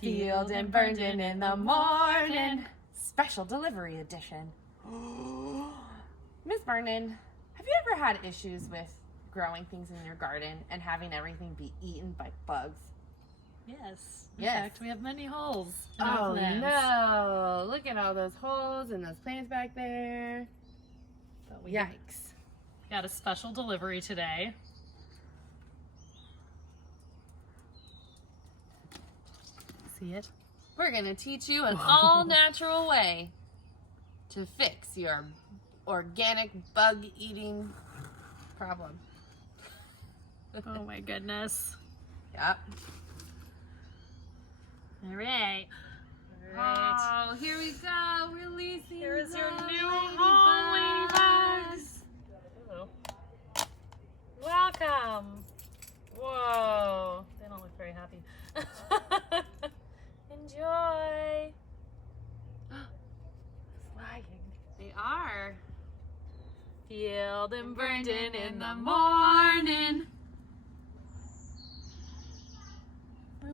Field and Burndon in the morning. Special delivery edition. Miss Burndon, have you ever had issues with growing things in your garden and having everything be eaten by bugs? Yes. In Yes. fact, we have many holes in our Oh plants. no! Look at all those holes and those plants back there. But we Yikes. got a special delivery today. See it? We're gonna teach you an all-natural way to fix your organic bug-eating problem. Oh my goodness. Yep. All right. Oh, here we go, releasing Here is your the new ladybugs. home, ladybugs. Hello. Welcome. Whoa. They don't look very happy. Enjoy. Flying. They are. Field and Burndon in the morning.